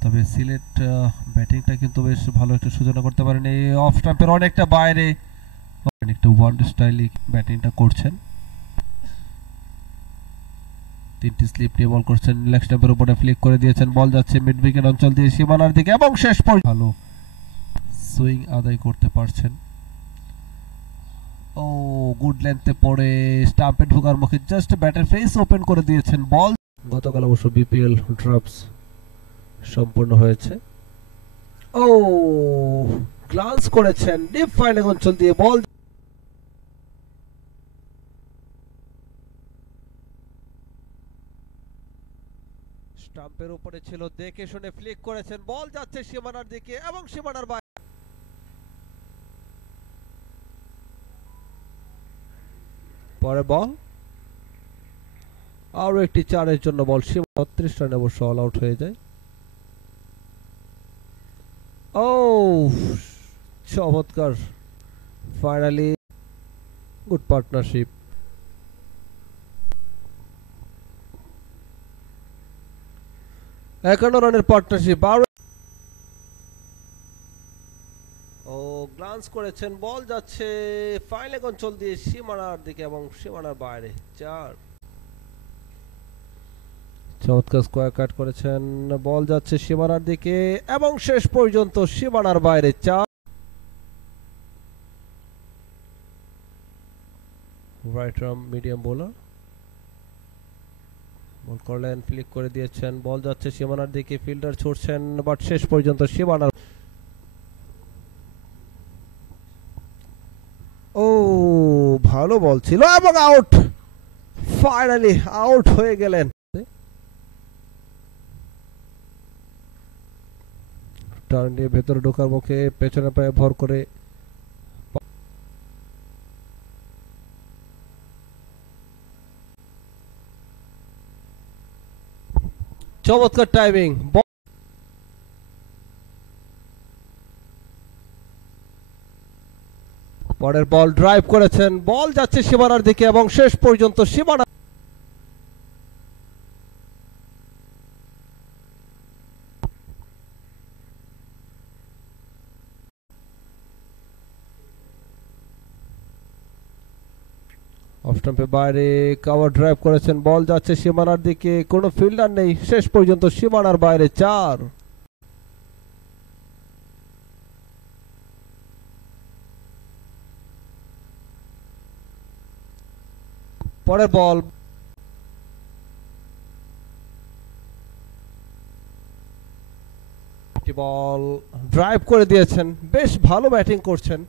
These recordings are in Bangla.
তবে সিলেট ব্যাটিংটা কিন্তু বেশ ভালো একটা সূচনা করতে পারেনি, অফ স্টাম্পের অনেকটা বাইরে, অনেকটা ওয়ান স্টাইলিক ব্যাটিংটা করছেন। তিনটি স্লিপ নিয়ে বল করছেন, লেগ স্টাম্পের উপরে ফ্লিক করে দিয়েছেন, বল যাচ্ছে মিড উইকেট অঞ্চল দিয়ে সীমানার দিকে এবং শেষ পর্যন্ত ভালো সুইং আদায় করতে পারছেন। ও গুড লেন্থে পড়ে স্টাম্পে ঢোকার মুখে জাস্ট ব্যাটের ফেস ওপেন করে দিয়েছেন বল। গতকাল অবশ্য বিপিএল ড্রপস সম্পূর্ণ হয়েছে। ও গ্লান্স করেছেন ডিপ ফাইলিং অঞ্চল দিয়ে বল, স্টাম্পের উপরে ছিল, দেখে শুনে ফ্লিক করেছেন, বল যাচ্ছে সীমানার দিকে এবং সীমানার বাইরে। পরে বল আরো একটি চারের জন্য বল, ৩৬ রানে অবশ্য অল আউট হয়ে যায়। ও চমৎকার, ফাইনালি গুড পার্টনারশিপ। ৫১ রানের পার্টনারশিপ। ও গ্লান্স করেছেন, বল যাচ্ছে ফাইলেক অঞ্চল দিয়ে সীমানার দিকে এবং সীমানার বাইরে, ৪। চমৎকার স্কোয়ার কাট করেছেন, বল যাচ্ছে সীমানার দিকে এবং শেষ পর্যন্ত সীমানার বাইরে, ৪। Right arm medium bowler ball করলেন, ফ্লিক করে দিয়েছেন, বল যাচ্ছে সীমানার দিকে, ফিল্ডার ছুটছেন বাট শেষ পর্যন্ত সীমানার। ও ভালো বল ছিল এবং আউট, ফাইনালি আউট হয়ে গেলেন। টার্ন দিয়ে ভেতরে ঢোকার মুখে পেছনে পায়ে ভর করে চমৎকার টাইমিং, পরের বল ড্রাইভ করেছেন, বল যাচ্ছে সীমানার দিকে এবং শেষ পর্যন্ত সীমানা। অফ স্টাম্পের বাইরে কভার ড্রাইভ করেছেন, বল যাচ্ছে সীমানার দিকে, কোনো ফিল্ডার নেই, শেষ পর্যন্ত সীমানার বাইরে, ৪। পরের বল বল ড্রাইভ করে দিয়েছেন, বেশ ভালো ব্যাটিং করছেন,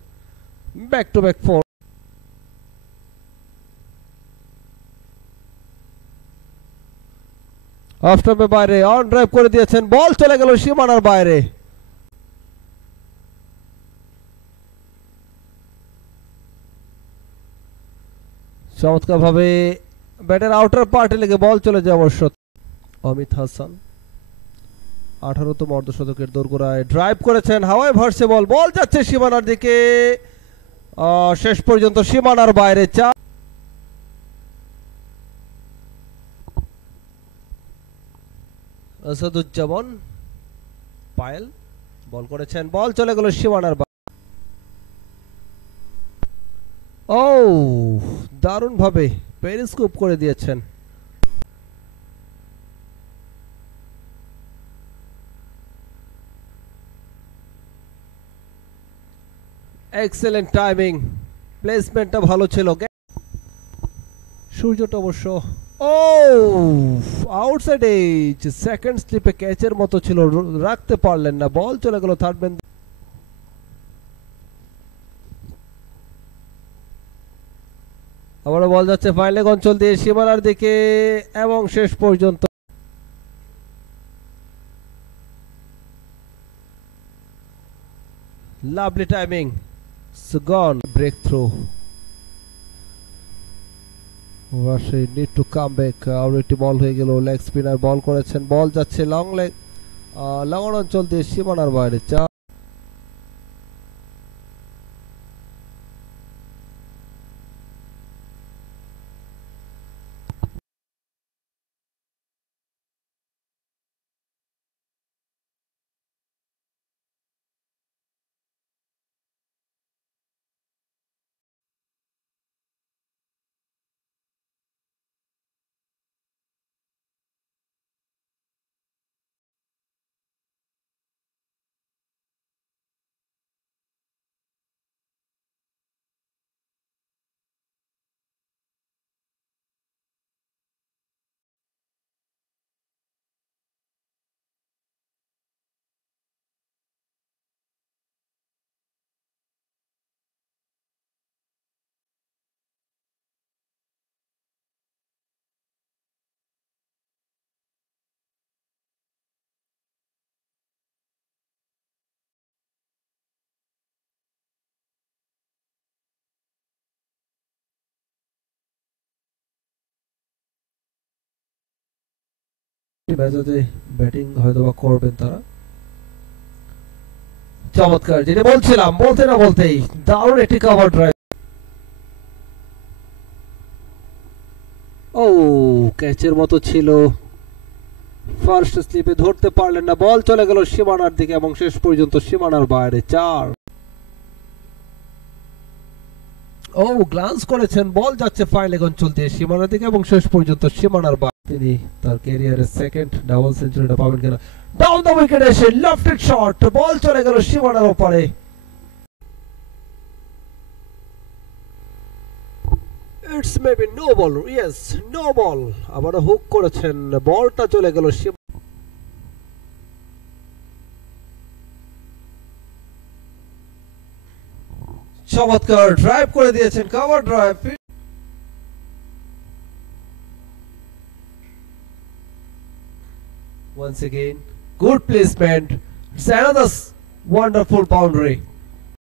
ব্যাক টু ব্যাক 4। অফ স্টাম্পের বাইরে অন ড্রাইভ করে দিয়েছেন, বল চলে গেল সীমানার বাইরে। চমৎকার ভাবে ব্যাটের আউটার পার্টে লেগে বল চলে যায় অবশ্য। অমিত হাসান 18তম অর্ধশতকের দোরগোড়ায় ড্রাইভ করেছেন, হাওয়ায় ভাসছে বল, বল যাচ্ছে সীমানার দিকে, শেষ পর্যন্ত সীমানার বাইরে, ৪। আসাদুজ্জামান পায়েল বল করেছেন, বল চলে গেল সীমানার বাইরে। ও দারুণ ভাবে পেরিস্কোপ করে দিয়েছেন। এক্সেলেন্ট টাইমিং, প্লেসমেন্টটা ভালো ছিল, সূর্যটা অবশ্য ও আউটসাইড এজ, সেকেন্ড স্লিপে ক্যাচের মতো ছিল, রাখতে পারলেন না, বল চলে গেল থার্ড ম্যান। আবারও বল যাচ্ছে ফাইলেক অঞ্চল দিয়ে সীমানার দিকে এবং শেষ পর্যন্ত lovely timing, gone break through. Rashid need to come back, আর একটি বল হয়ে গেল, লেগ স্পিনার বল করেছেন, বল যাচ্ছে লং লেগ, লং অঞ্চল দিয়ে সীমানার বাইরে, ৪। ম্যাচে ব্যাটিং হয়তো বা করবেন তারা। চমৎকার, যেটা বলছিলাম বলতে না বলতেই দারুণ একটি কভার ড্রাইভ। ও ক্যাচের মতো ছিল, ফার্স্ট স্লিপে ধরতে পারলেন না, বল চলে গেল সীমানার দিকে এবং শেষ পর্যন্ত সীমানার বাইরে 4। ও গ্লান্স করেছেন, বল যাচ্ছে ফাইন লেগ অঞ্চল দিয়ে সীমানার দিকে এবং শেষ পর্যন্ত সীমানার বাইরে। তিনি তার ক্যারিয়ারের সেকেন্ড ডাবল সেঞ্চুরিটা পাবেন কিনা। ডাউন দ্য উইকেট এসে লেফট শট, বল চলে গেল সীমানার ওপারে। It's maybe no ball, yes no ball. আবারও হুক করেছেন, বলটা চলে গেল চমৎকার ড্রাইভ করে দিয়েছেন, cover drive. Once again, good placement. It's another wonderful boundary.